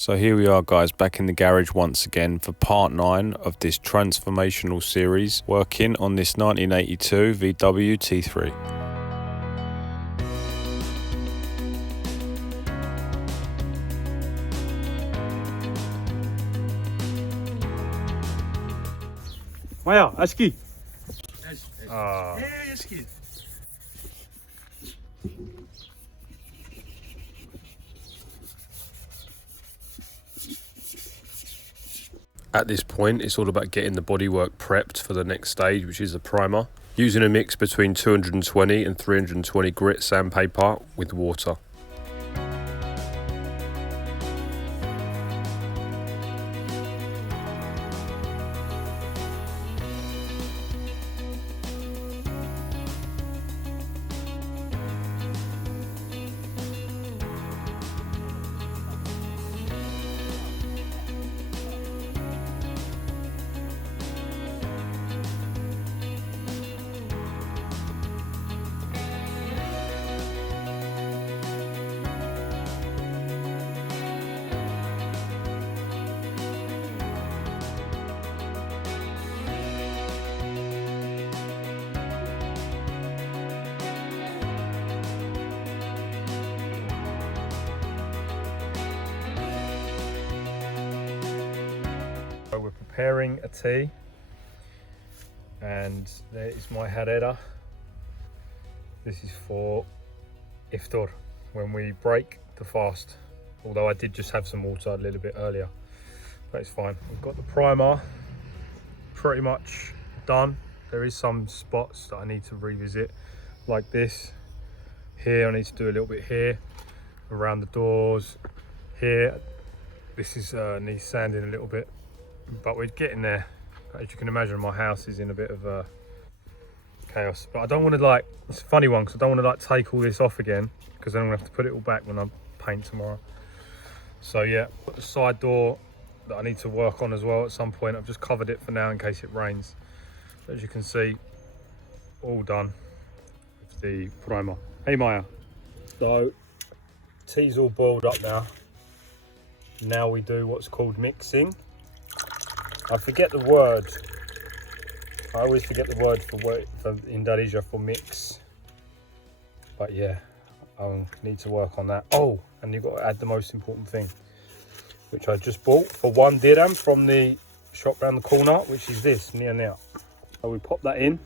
So here we are, guys, back in the garage once again for part 9 of this transformational series, working on this 1982 VW T3. Maya, aski. aski. At this point, it's all about getting the bodywork prepped for the next stage, which is the primer, using a mix between 220 and 320 grit sandpaper with water. So we're preparing a tea, and there is my harira. This is for iftar, when we break the fast. Although I did just have some water a little bit earlier, but it's fine. We've got the primer pretty much done. There is some spots that I need to revisit, like this. Here I need to do a little bit here, around the doors. Here, this is needs sanding a little bit. But we're getting there. As you can imagine, my house is in a bit of chaos. But I don't want to, it's a funny one, because I don't want to take all this off again, because then I'm going to have to put it all back when I paint tomorrow. So yeah, got the side door that I need to work on as well at some point. I've just covered it for now in case it rains. As you can see, all done with the primer. Hey Maya. So, tea's all boiled up now. Now we do what's called mixing. I forget the word. I always forget the word for in Darija for mix. But yeah, I need to work on that. Oh, and you've got to add the most important thing, which I just bought for 1 dirham from the shop round the corner, which is this, now. So we pop that in,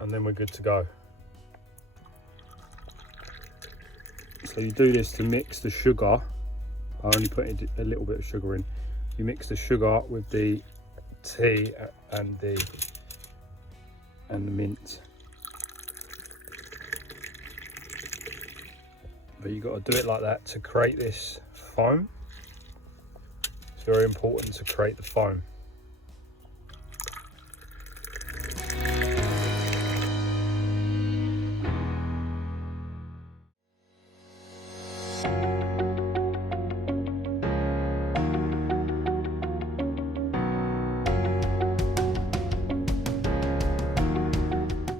and then we're good to go. So you do this to mix the sugar. I only put a little bit of sugar in. You mix the sugar with the tea and the mint. But you got to do it like that to create this foam. It's very important to create the foam.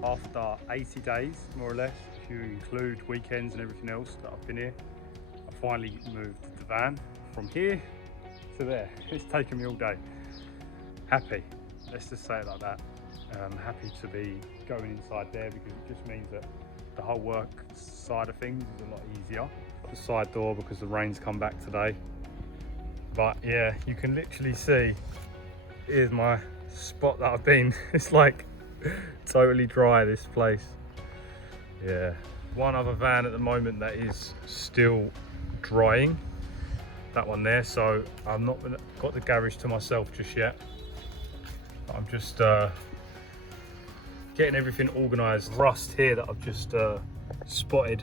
After 80 days, more or less, if you include weekends and everything else that I've been here, I finally moved the van from here to there. It's taken me all day. Happy, let's just say it like that. I'm happy to be going inside there, because it just means that the whole work side of things is a lot easier. The side door, because the rain's come back today. But yeah, you can literally see, here's my spot that I've been. It's like totally dry, this place. Yeah, one other van at the moment that is still drying, that one there. So I've not got the garage to myself just yet. I'm just getting everything organized. Rust here that I've just spotted,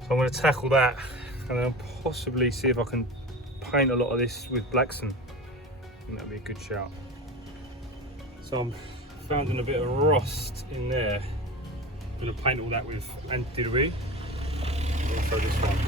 so I'm going to tackle that, and then possibly see if I can paint a lot of this with Blackson. I think that'd be a good shout. So I'm found a bit of rust in there. I'm going to paint all that with anti-rouille. Also this one.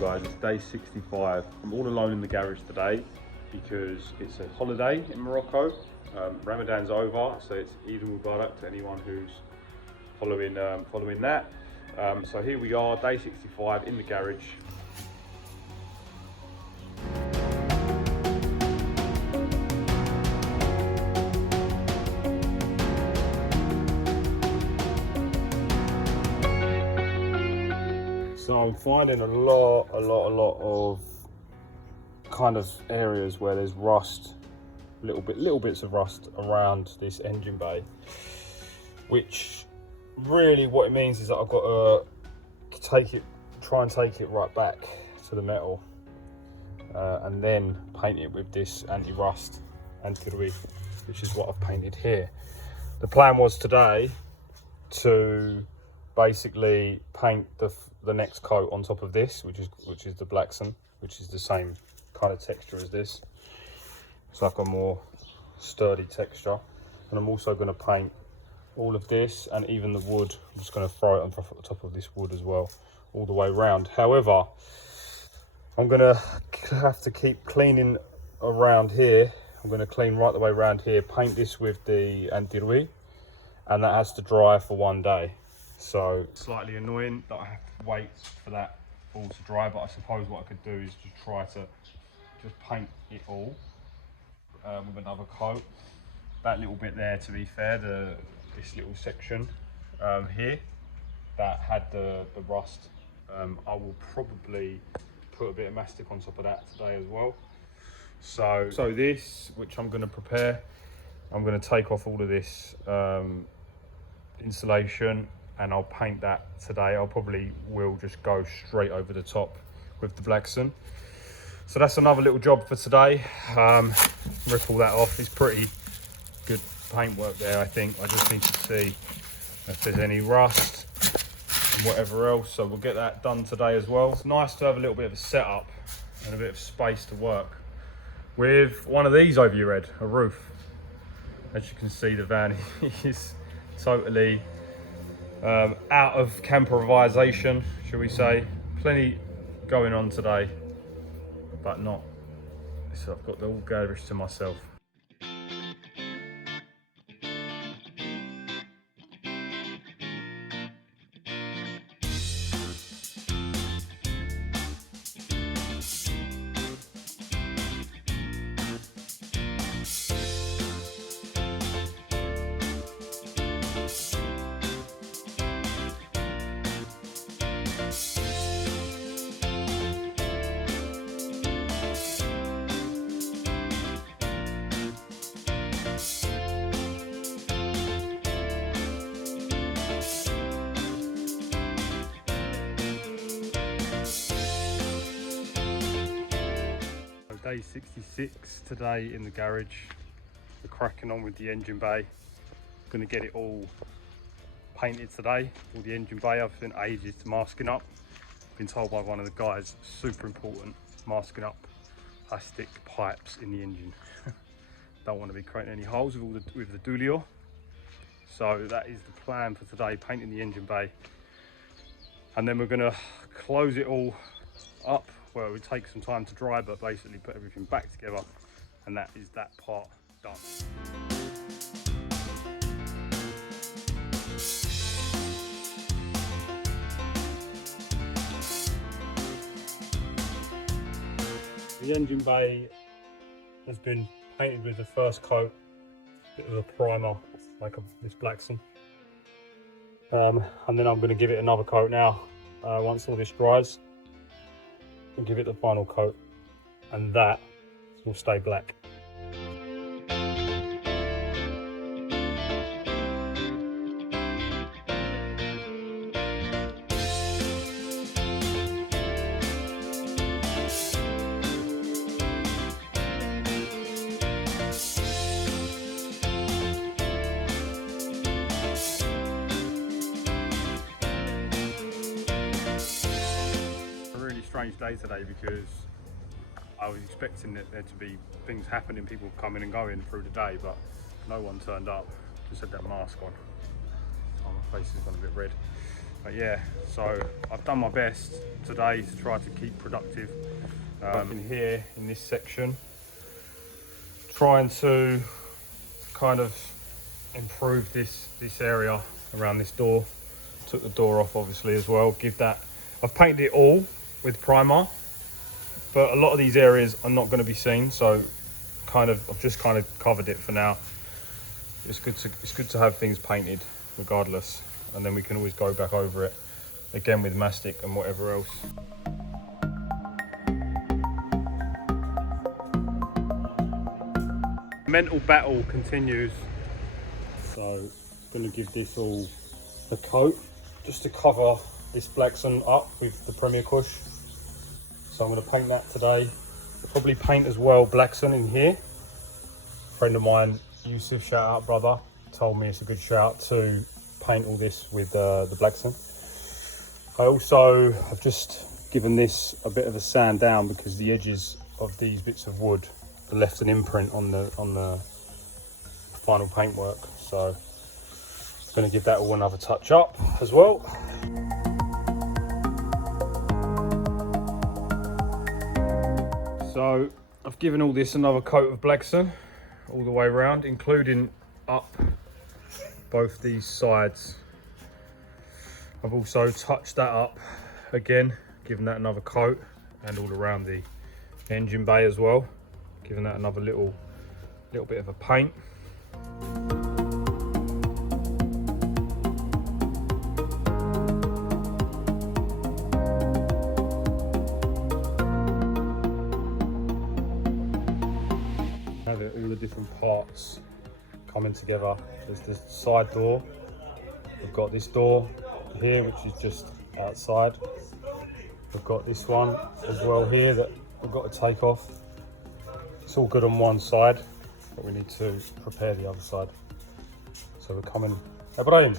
Guys, day 65. I'm all alone in the garage today because it's a holiday in Morocco. Ramadan's over, so it's Eid Mubarak to anyone who's following that. So here we are, day 65 in the garage. So I'm finding a lot of kind of areas where there's rust, little bits of rust around this engine bay, which really what it means is that I've got to try and take it right back to the metal, and then paint it with this anti-rust, anti-ruy, which is what I've painted here. The plan was today to basically paint the next coat on top of this, which is the blackson, which is the same kind of texture as this. It's like a more sturdy texture. And I'm also going to paint all of this and even the wood. I'm just going to throw it on top of this wood as well, all the way around. However, I'm going to have to keep cleaning around here. I'm going to clean right the way around here, paint this with the anti-ruy, and that has to dry for 1 day. So slightly annoying that I have to wait for that all to dry, but I suppose what I could do is just try to just paint it all with another coat. That little bit there, to be fair, this little section here that had the rust, I will probably put a bit of mastic on top of that today as well. So this, which I'm going to prepare, I'm going to take off all of this insulation, and I'll paint that today. I probably will just go straight over the top with the blackson. So that's another little job for today. Rip all that off. It's pretty good paintwork there, I think. I just need to see if there's any rust and whatever else. So we'll get that done today as well. It's nice to have a little bit of a setup and a bit of space to work with one of these over your head, a roof. As you can see, the van is totally out of camperization, shall we say. Plenty going on today, but not. So I've got the whole garage to myself. Day 66 today in the garage. We're cracking on with the engine bay. Gonna get it all painted today. All the engine bay, I've spent ages to masking up. Been told by one of the guys, super important, masking up plastic pipes in the engine. Don't want to be creating any holes with the Dulio. So that is the plan for today, painting the engine bay. And then we're gonna close it all up. Well, it would take some time to dry, but basically put everything back together, and that is that part done. The engine bay has been painted with the first coat, bit of a primer, like this blackson. And then I'm going to give it another coat now, once all this dries. And give it the final coat, and that will stay black. Strange day today because I was expecting there to be things happening, people coming and going through the day, but no one turned up. Just had that mask on. Oh, my face has gone a bit red. But yeah, so I've done my best today to try to keep productive in here in this section, trying to kind of improve this area around this door. Took the door off obviously as well. Give that, I've painted it all with primer, but a lot of these areas are not going to be seen, so I've just kind of covered it for now. It's good to have things painted regardless, and then we can always go back over it again with mastic and whatever else. Mental battle continues. So I'm going to give this all a coat just to cover this Blackson up with the Premier Cush. So I'm going to paint that today. Probably paint as well Blackson in here. A friend of mine, Yusuf, shout out brother, told me it's a good shout to paint all this with the Blackson. I also have just given this a bit of a sand down because the edges of these bits of wood left an imprint on the final paintwork. So I'm going to give that all another touch up as well. So I've given all this another coat of Blackson all the way around, including up both these sides. I've also touched that up again, given that another coat, and all around the engine bay as well, giving that another little bit of a paint. All the different parts coming together. There's this side door. We've got this door here, which is just outside. We've got this one as well here that we've got to take off. It's all good on one side, but we need to prepare the other side. So we're coming. Ibrahim.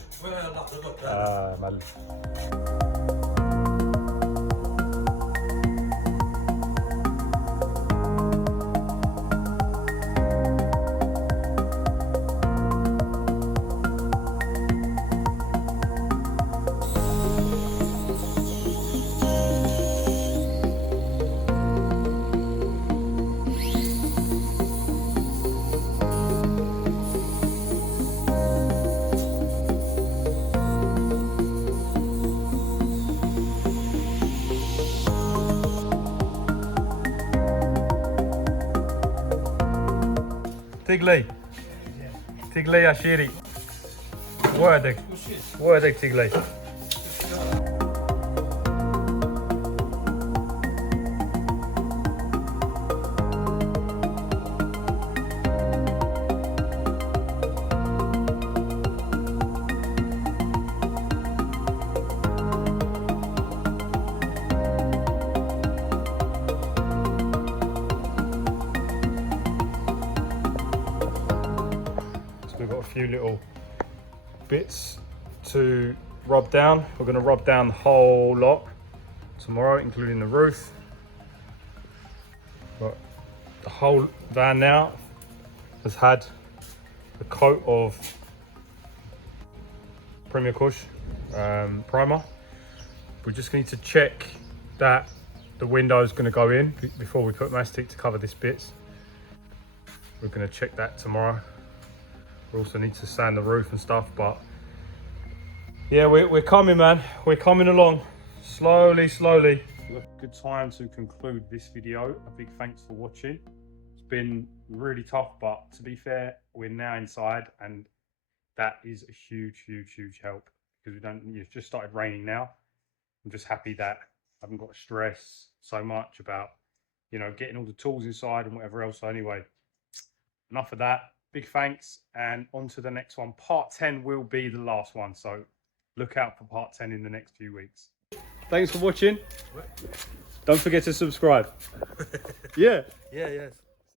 تقلي تقلي يا شيري وادك تقلي. We've got a few little bits to rub down. We're going to rub down the whole lot tomorrow, including the roof. But the whole van now has had a coat of Premier Cush primer. We just need to check that the window is going to go in before we put mastic to cover this bits. We're going to check that tomorrow. We also need to sand the roof and stuff, but yeah, we're coming, man. We're coming along slowly. Good time to conclude this video. A big thanks for watching. It's been really tough, but to be fair, we're now inside, and that is a huge help because it's just started raining now. I'm just happy that I haven't got to stress so much about, you know, getting all the tools inside and whatever else. So anyway, enough of that. Big thanks, and on to the next one. Part 10 will be the last one, so look out for part 10 in the next few weeks. Thanks for watching. Don't forget to subscribe. Yeah. Yes.